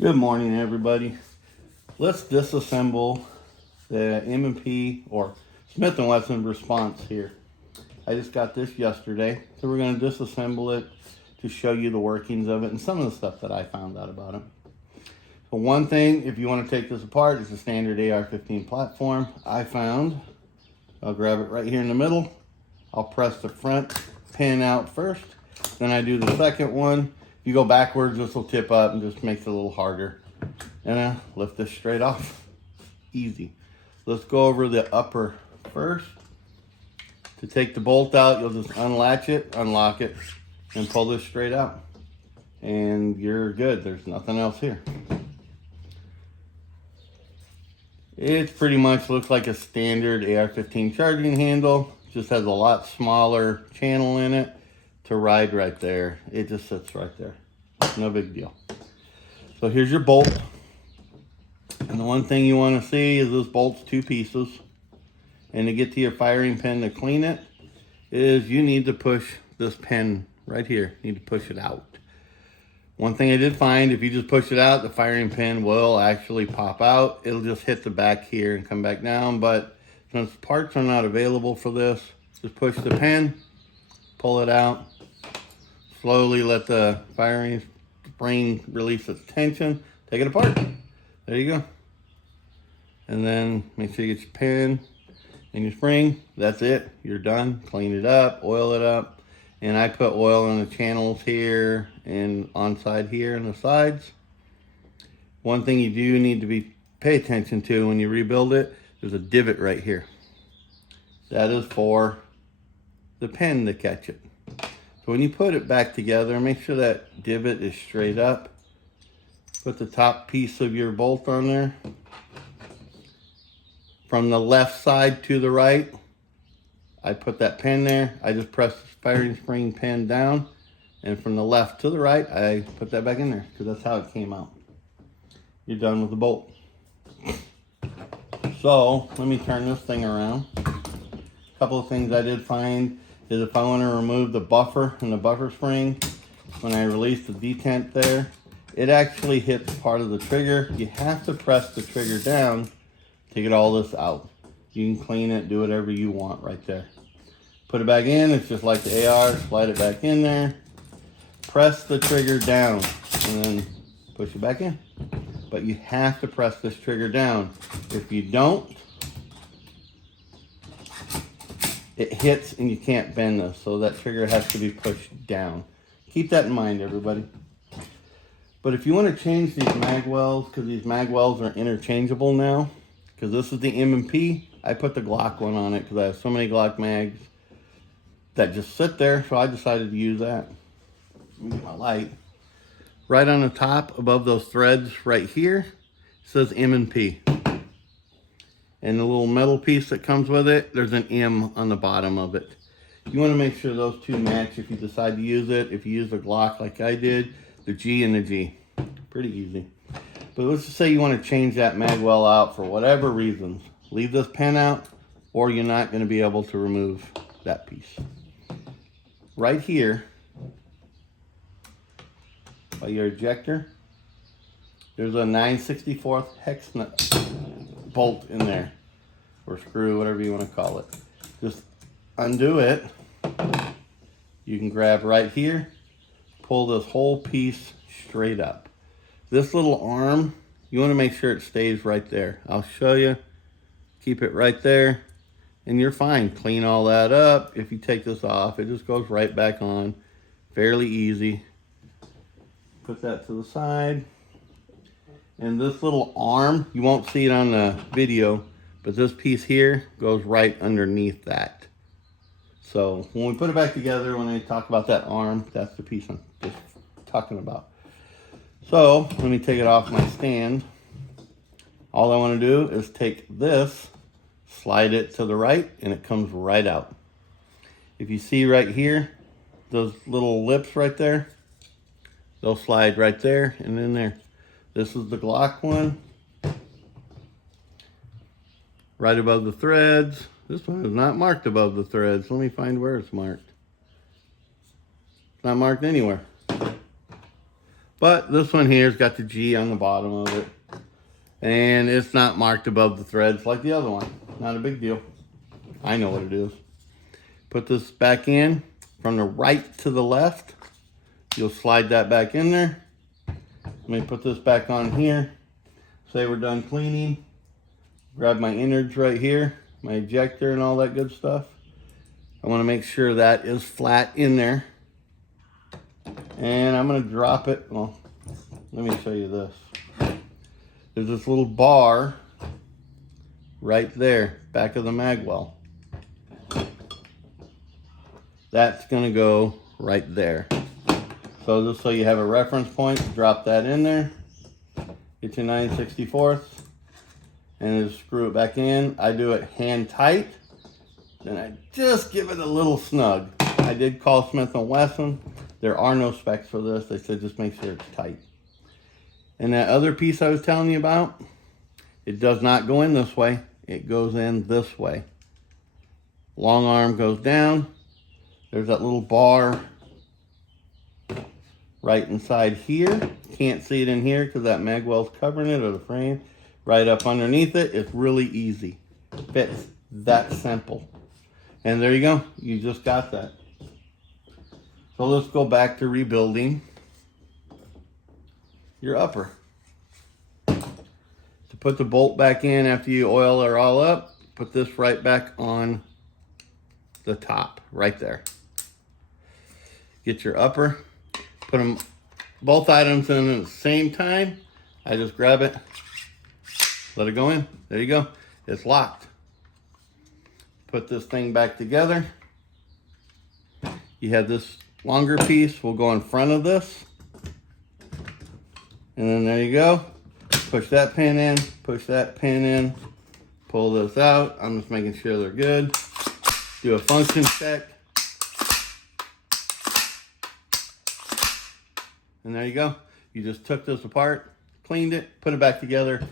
Good morning, everybody. Let's disassemble the M&P or Smith & Wesson response here. I just got this yesterday, so we're going to disassemble it to show you the workings of it and some of the stuff that I found out about it. So one thing, if you want to take this apart, it's a standard AR-15 platform. I found, I'll grab it right here in the middle. I'll press the front pin out first, then I do the second one. If you go backwards, this will tip up and just makes it a little harder. And I lift this straight off. Easy. Let's go over the upper first. To take the bolt out, you'll just unlatch it, unlock it, and pull this straight out. And you're good. There's nothing else here. It pretty much looks like a standard AR-15 charging handle. Just has a lot smaller channel in it to ride right there. It just sits right there. No big deal. So here's your bolt. And the one thing you want to see is this bolt's two pieces. And to get to your firing pin to clean it, is you need to push this pin right here. You need to push it out. One thing I did find, if you just push it out, the firing pin will actually pop out. It'll just hit the back here and come back down. But since parts are not available for this, just push the pin, pull it out. Slowly let the firing spring release its tension. Take it apart. There you go. And then make sure you get your pin and your spring. That's it. You're done. Clean it up, oil it up. And I put oil in the channels here and on side here and the sides. One thing you do need to pay attention to when you rebuild it, there's a divot right here. That is for the pin to catch it. So when you put it back together, make sure that divot is straight up. Put the top piece of your bolt on there. From the left side to the right, I put that pin there. I just press the firing spring pin down. And from the left to the right, I put that back in there because that's how it came out. You're done with the bolt. So let me turn this thing around. A couple of things I did find is if I want to remove the buffer and the buffer spring, when I release the detent there, it actually hits part of the trigger. You have to press the trigger down to get all this out. You can clean it, do whatever you want right there. Put it back in, it's just like the AR, slide it back in there. Press the trigger down and then push it back in. But you have to press this trigger down. If you don't, it hits and you can't bend this, so that trigger has to be pushed down. Keep that in mind, everybody. But if you want to change these mag wells, because these mag wells are interchangeable now, because this is the M&P, I put the Glock one on it because I have so many Glock mags that just sit there, so I decided to use that. Let me get my light. Right on the top, above those threads right here, says M&P. And the little metal piece that comes with it, there's an M on the bottom of it. You want to make sure those two match if you decide to use it. If you use the Glock like I did, the G and the G. Pretty easy. But let's just say you want to change that mag well out for whatever reasons. Leave this pin out, or you're not going to be able to remove that piece. Right here, by your ejector, there's a 9/64 hex nut bolt in there, or screw, whatever you want to call it. Just undo it. You can grab right here, pull this whole piece straight up. This little arm, you want to make sure it stays right there. I'll show you. Keep it right there and you're fine. Clean all that up. If you take this off, it just goes right back on. Fairly easy. Put that to the side. And this little arm, you won't see it on the video, but this piece here goes right underneath that. So when we put it back together, when I talk about that arm, that's the piece I'm just talking about. So let me take it off my stand. All I want to do is take this, slide it to the right, and it comes right out. If you see right here, those little lips right there, they'll slide right there and in there. This is the Glock one. Right above the threads. This one is not marked above the threads. Let me find where it's marked. It's not marked anywhere. But this one here's got the G on the bottom of it. And it's not marked above the threads like the other one. Not a big deal. I know what it is. Put this back in from the right to the left. You'll slide that back in there. Let me put this back on here. Say we're done cleaning. Grab my innards right here, my ejector and all that good stuff. I want to make sure that is flat in there. And I'm going to drop it. Well, let me show you this. There's this little bar right there, back of the mag well. That's going to go right there. So just so you have a reference point, drop that in there. Get your 9/64 and just screw it back in. I do it hand tight. Then I just give it a little snug. I did call Smith & Wesson. There are no specs for this. They said just make sure it's tight. And that other piece I was telling you about, it does not go in this way. It goes in this way. Long arm goes down. There's that little bar right inside here. Can't see it in here because that mag well's covering it, or the frame. Right up underneath it. It's really easy. Fits that simple. And there you go. You just got that. So let's go back to rebuilding your upper. To put the bolt back in after you oil it all up, put this right back on the top, right there. Get your upper, put them both items in at the same time. I just grab it, let it go in. There you go. It's locked. Put this thing back together. You have this longer piece will go in front of this. And then there you go. Push that pin in, push that pin in, pull this out. I'm just making sure they're good. Do a function check. And there you go. You just took this apart, cleaned it, put it back together.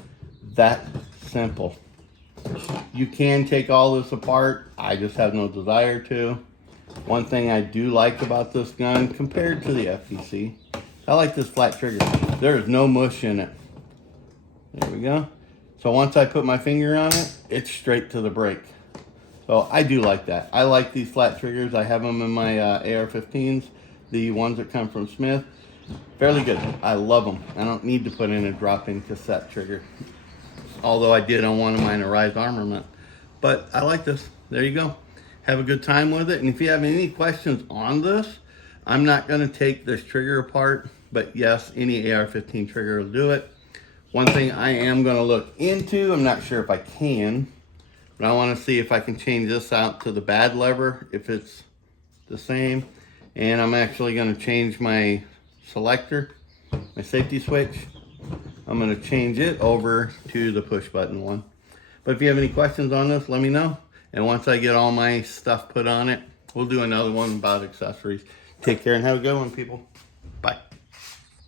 That simple. You can take all this apart. I just have no desire to. One thing I do like about this gun compared to the FPC, I like this flat trigger. There is no mush in it. There we go. So once I put my finger on it, it's straight to the brake. So I do like that. I like these flat triggers. I have them in my AR-15s, the ones that come from Smith. Fairly good. I love them. I don't need to put in a drop-in cassette trigger. Although I did on one of mine a Rise Armament. But I like this. There you go. Have a good time with it. And if you have any questions on this, I'm not going to take this trigger apart. But yes, any AR-15 trigger will do it. One thing I am going to look into, I'm not sure if I can, but I want to see if I can change this out to the bad lever, if it's the same. And I'm actually going to change my selector, my safety switch. I'm going to change it over to the push button one. But if you have any questions on this, let me know. And once I get all my stuff put on it, we'll do another one about accessories. Take care and have a good one, people.